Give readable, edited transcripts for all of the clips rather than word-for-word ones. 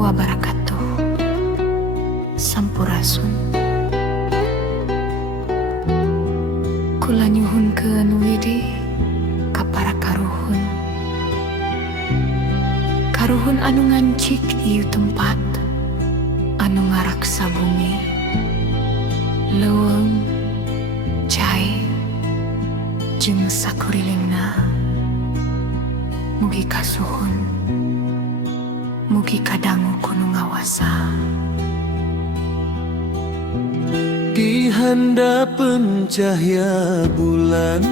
wabarakatuh. Sampurasun. Kula nyuhunkeun widi ka para karuhun. Karuhun anu ngancik ieu tempat, anu ngaraksa bumi, leuweung, cai, jeung sakurilingna. Mugi kasuhun, mugi kadangu kunu ngawasa. Di handapeun cahya bulan,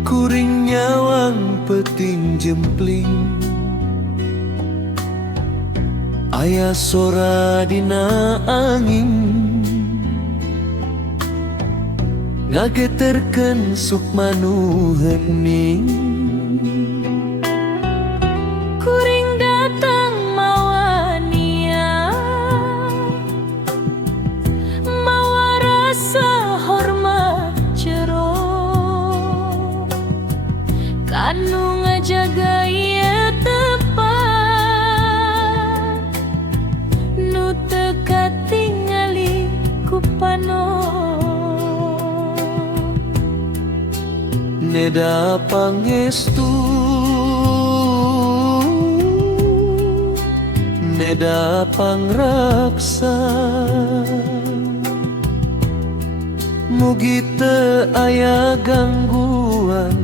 kuring nyawang peting jempling, aya sora dina angin, ngageterkeun sukmanu hening. Kuring datang mawa niat, mawa rasa hormat jero, kanu ngajaga ieu tempat, nu teu katingali ku panon. Neda pangestu, neda pangraksa, mugi teu aya gangguan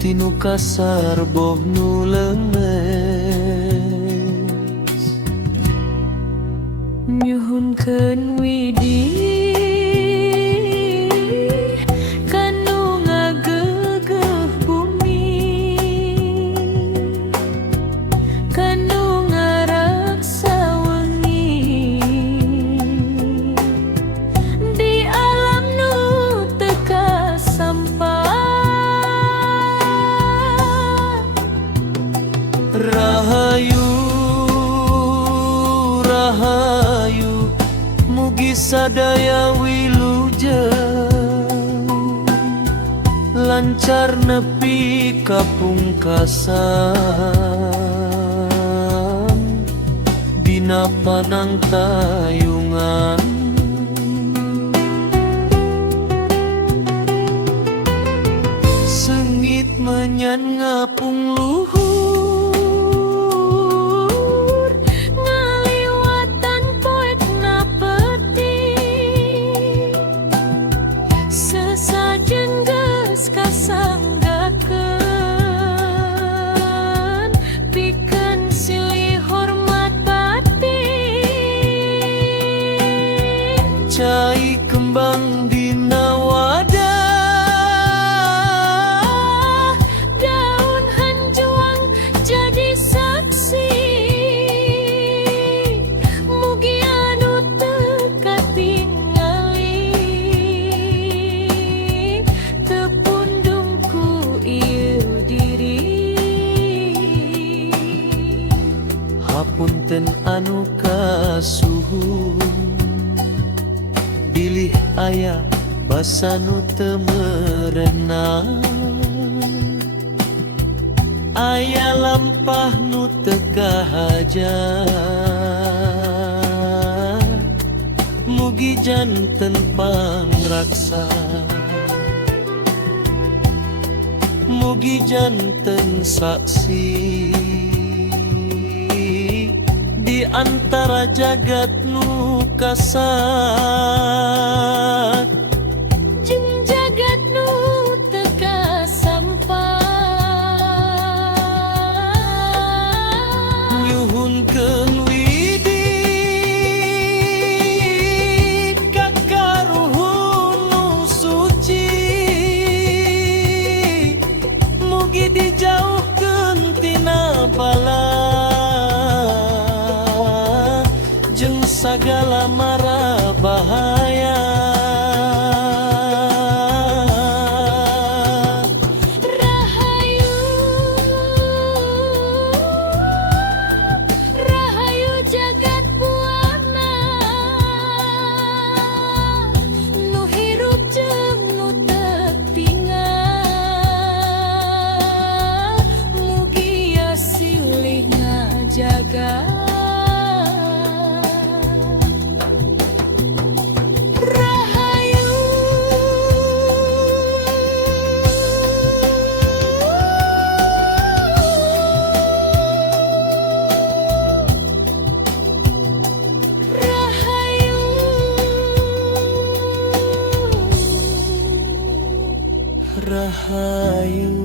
tinu kasar boh nu lemes. Nyuhunkeun widi kanu ngagegeh bumi, kanu ngaraksa wengi di alam nu teu kasampah. Rahayu, rahayu, mugi sadaya wilujeng, lancar nepi ka pungkasan, dina panangtayungan. Sengit menyan ngapung luhur, ngaliwatan poek na peti, sesajen geus kasanggakeun, pikeun silih hormat batin. Cai kembang dina wadah, Daun hanjuang jadi saksi, mugi anu teu katingali, teu pundung ku ieu diri. hapunten anu kasuhun, bilih aya basa nu teu merenang, aya lampah nu teu kahaja, mugi janten pangraksa, mugi janten saksi di antara jagat nu kasat, Jeung jagat nu teu kasampah. nyuhunkeun widi ka karuhun nu suci, mugi dijauhkeun tina bala jeung sagala mara bahaya. Rahayu